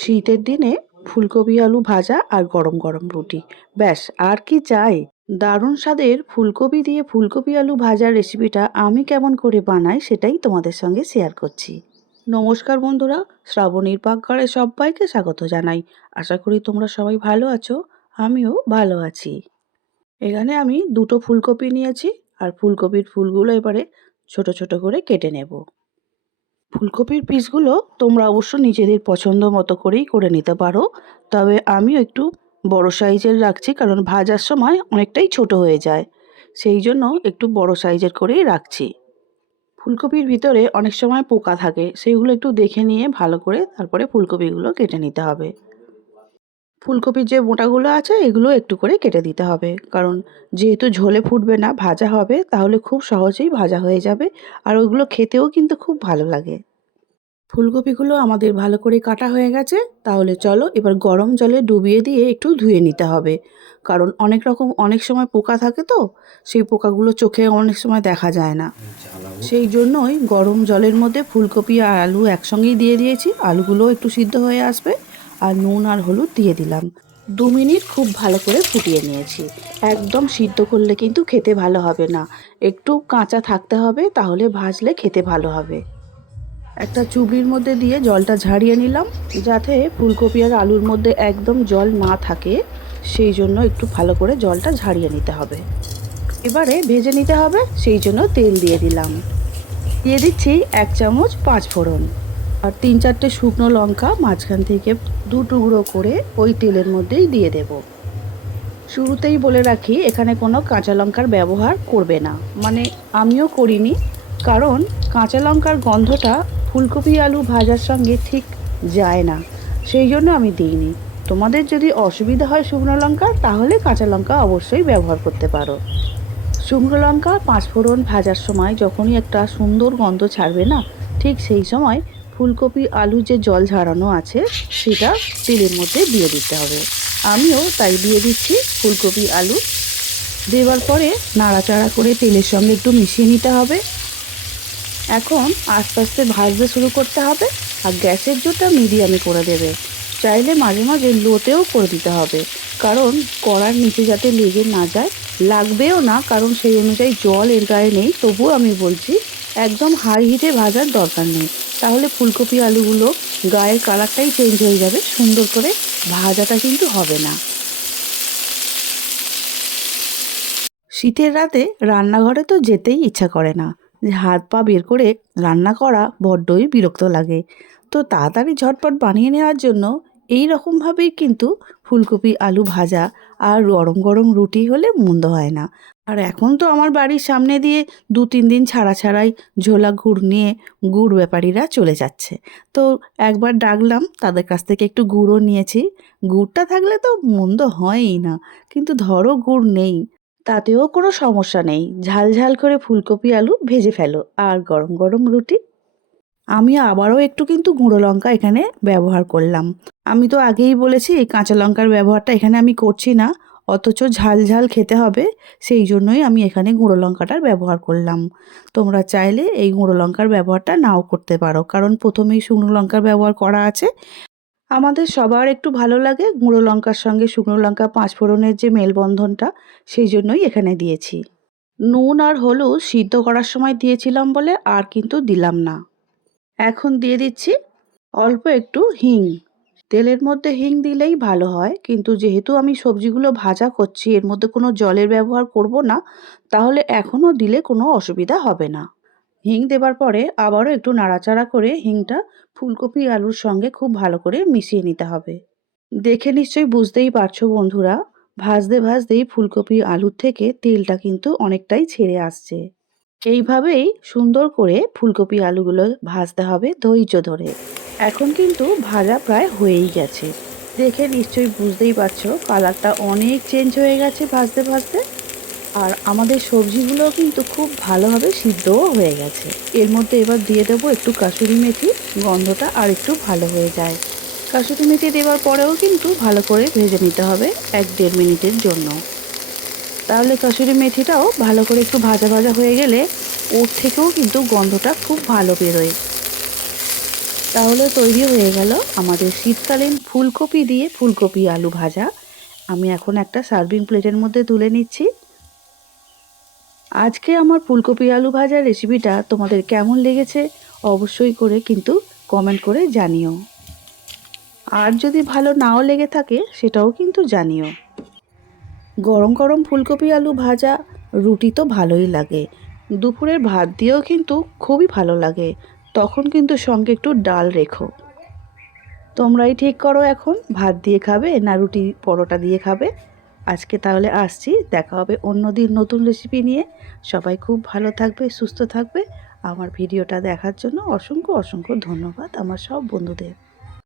শীতের দিনে ফুলকপি আলু ভাজা আর গরম গরম রুটি, ব্যাস আর কি চাই। দারুণ স্বাদের ফুলকপি দিয়ে ফুলকপি আলু ভাজার রেসিপিটা আমি কেমন করে বানাই সেটাই তোমাদের সঙ্গে শেয়ার করছি। নমস্কার বন্ধুরা, শ্রাবণীর পাকঘরে সবাইকে স্বাগত জানাই। আশা করি তোমরা সবাই ভালো আছো, আমিও ভালো আছি। এখানে আমি দুটো ফুলকপি নিয়েছি, আর ফুলকপির ফুলগুলো এবারে ছোট ছোট করে কেটে নেব। ফুলকপির পিসগুলো তোমরা অবশ্য নিজেদের পছন্দ মতো করেই করে নিতে পারো, তবে আমি একটু বড় সাইজের রাখছি কারণ ভাজার সময় অনেকটাই ছোট হয়ে যায়, সেই জন্য একটু বড় সাইজের করেই রাখছি। ফুলকপির ভিতরে অনেক সময় পোকা থাকে, সেইগুলো একটু দেখে নিয়ে ভালো করে তারপরে ফুলকপিগুলো কেটে নিতে হবে। ফুলকপির যে মোটাগুলো আছে এগুলো একটু করে কেটে দিতে হবে, কারণ যেহেতু ঝোলে ফুটবে না, ভাজা হবে, তাহলে খুব সহজেই ভাজা হয়ে যাবে। আর ওইগুলো খেতেও কিন্তু খুব ভালো লাগে। ফুলকপিগুলো আমাদের ভালো করে কাটা হয়ে গেছে, তাহলে চলো এবার গরম জলে ডুবিয়ে দিয়ে একটু ধুয়ে নিতে হবে। কারণ অনেক সময় পোকা থাকে, তো সেই পোকাগুলো চোখে অনেক সময় দেখা যায় না। সেই জন্যই গরম জলের মধ্যে ফুলকপি আর আলু একসঙ্গেই দিয়ে দিয়েছি। আলুগুলো একটু সিদ্ধ হয়ে আসবে, আর নুন আর হলুদ দিয়ে দিলাম। 2 মিনিট খুব ভালো করে ফুটিয়ে নিয়েছি। একদম সিদ্ধ করলে কিন্তু খেতে ভালো হবে না, একটু কাঁচা থাকতে হবে, তাহলে ভাজলে খেতে ভালো হবে। একটা চুবড়ির মধ্যে দিয়ে জলটা ঝাড়িয়ে নিলাম, যাতে ফুলকপি আর আলুর মধ্যে একদম জল না থাকে, সেই জন্য একটু ভালো করে জলটা ঝাড়িয়ে নিতে হবে। এবারে ভেজে নিতে হবে, সেই জন্য তেল দিয়ে দিলাম। দিয়ে দিচ্ছি 1 চামচ 5 ফোড়ন, আর 3-4টে শুকনো লঙ্কা মাঝখান থেকে 2 টুকরো করে ওই তেলের মধ্যেই দিয়ে দেব। শুরুতেই বলে রাখি, এখানে কোনো কাঁচা লঙ্কার ব্যবহার করবে না, মানে আমিও করিনি, কারণ কাঁচা লঙ্কার গন্ধটা ফুলকপি আলু ভাজার সঙ্গে ঠিক যায় না, সেই জন্য আমি দিইনি। তোমাদের যদি অসুবিধা হয় শুকনো লঙ্কার, তাহলে কাঁচা লঙ্কা অবশ্যই ব্যবহার করতে পারো। শুকনো লঙ্কা 5 ফোড়ন ভাজার সময় যখনই একটা সুন্দর গন্ধ ছাড়বে না, ঠিক সেই সময় ফুলকপি আলু যে জল ঝরানো আছে সেটা তেলের মধ্যে দিয়ে দিতে হবে। আমিও তাই দিয়ে দিচ্ছি ফুলকপি আলু। দেওয়ার পরে নাড়াচাড়া করে তেলের সঙ্গে একটু মিশিয়ে নিতে হবে। এখন আস্তে আস্তে ভাজতে শুরু করতে হবে, আর গ্যাসের জোরটা মিডিয়ামে করে দেবে। চাইলে মাঝে মাঝে লোতেও করে দিতে হবে, কারণ কড়ার নিচে যাতে লেগে না যায়। লাগবেও না, কারণ সেই অনুযায়ী জল এর গায়ে নেই, তবুও আমি বলছি একদম হাই হিটে ভাজার দরকার নেই, তাহলে ফুলকপি আলুগুলো গায়ের কালারটাই চেঞ্জ হয়ে যাবে, সুন্দর করে ভাজাটা কিন্তু হবে না। শীতের রাতে রান্নাঘরে তো যেতেই ইচ্ছা করে না, যে হাত পা বের করে রান্না করা বড্ডই বিরক্ত লাগে। তো তাড়াতাড়ি ঝটপট বানিয়ে নেওয়ার জন্য এই রকমভাবেই কিন্তু ফুলকপি আলু ভাজা আর গরম গরম রুটি হলে মন্দ হয় না। আর এখন তো আমার বাড়ির সামনে দিয়ে 2-3 দিন ছাড়া ছাড়াই ঝোলা গুড় নিয়ে গুড় ব্যাপারীরা চলে যাচ্ছে। তো একবার ডাকলাম, তাদের কাছ থেকে একটু গুড়ও নিয়েছি। গুড়টা থাকলে তো মন্দ হয়ই না, কিন্তু ধরো গুড় নেই, তাতেও কোনো সমস্যা নেই। ঝাল ঝাল করে ফুলকপি আলু ভেজে ফেলো আর গরম গরম রুটি। আমি আবারও একটু কিন্তু গুঁড়ো লঙ্কা এখানে ব্যবহার করলাম। আমি তো আগেই বলেছি এই কাঁচা লঙ্কার ব্যবহারটা এখানে আমি করছি না, অথচ ঝাল ঝাল খেতে হবে, সেই জন্যই আমি এখানে গুঁড়ো লঙ্কাটার ব্যবহার করলাম। তোমরা চাইলে এই গুঁড়ো লঙ্কার ব্যবহারটা নাও করতে পারো, কারণ প্রথমেই শুকনো লঙ্কার ব্যবহার করা আছে। আমাদের সবার একটু ভালো লাগে গুঁড়ো লঙ্কার সঙ্গে শুকনো লঙ্কা 5 ফোড়নের যে মেলবন্ধনটা, সেই জন্যই এখানে দিয়েছি। নুন আর হলুদ সিদ্ধ করার সময় দিয়েছিলাম বলে আর কিন্তু দিলাম না। এখন দিয়ে দিচ্ছি অল্প একটু হিং। তেলের মধ্যে হিং দিলেই ভালো হয়, কিন্তু যেহেতু আমি সবজিগুলো ভাজা করছি, এর মধ্যে কোনো জলের ব্যবহার করব না, তাহলে এখনও দিলে কোনো অসুবিধা হবে না। হিং দেবার পরে আবারও একটু নাড়াচাড়া করে হিংটা ফুলকপি আলুর সঙ্গে খুব ভালো করে মিশিয়ে নিতে হবে। দেখে নিশ্চয়ই বুঝতেই পারছো বন্ধুরা, ভাজতে ভাজতেই ফুলকপি আলুর থেকে তেলটা কিন্তু অনেকটাই ছেড়ে আসছে। এইভাবেই সুন্দর করে ফুলকপি আলুগুলো ভাজতে হবে ধৈর্য ধরে। এখন কিন্তু ভাজা প্রায় হয়েই গেছে, দেখে নিশ্চয়ই বুঝতেই পারছো কালারটা অনেক চেঞ্জ হয়ে গেছে ভাজতে ভাজতে। আর আমাদের সবজিগুলো কিন্তু খুব ভালোভাবে সিদ্ধও হয়ে গেছে। এর মধ্যে এবার দিয়ে দেবো একটু কাসুরি মেথি, গন্ধটা আর একটু ভালো হয়ে যায়। কাসুরি মেথি দেওয়ার পরেও কিন্তু ভালো করে ভেজে নিতে হবে 1-1.5 মিনিটের জন্য। তাহলে কাসুরি মেথিটাও ভালো করে একটু ভাজা ভাজা হয়ে গেলে ওর থেকেও কিন্তু গন্ধটা খুব ভালো বেরোয়। তাহলে তৈরি হয়ে গেল আমাদের শীতকালীন ফুলকপি দিয়ে ফুলকপি আলু ভাজা। আমি এখন একটা সার্ভিং প্লেটের মধ্যে তুলে নিচ্ছি। আজকে আমার ফুলকপি আলু ভাজার রেসিপিটা তোমাদের কেমন লেগেছে অবশ্যই করে কিন্তু কমেন্ট করে জানিও। আর যদি ভালো নাও লেগে থাকে সেটাও কিন্তু জানিও। গরম গরম ফুলকপি আলু ভাজা রুটি তো ভালোই লাগে, দুপুরের ভাত দিয়েও কিন্তু খুবই ভালো লাগে। তখন কিন্তু সঙ্গে একটু ডাল রেখো। তোমরাই ঠিক করো এখন ভাত দিয়ে খাবে না রুটি পরোটা দিয়ে খাবে। আজকে তাহলে আসছি, দেখা হবে অন্য দিন নতুন রেসিপি নিয়ে। সবাই খুব ভালো থাকবে, সুস্থ থাকবে। আমার ভিডিওটা দেখার জন্য অসংখ্য অসংখ্য ধন্যবাদ আমার সব বন্ধুদের।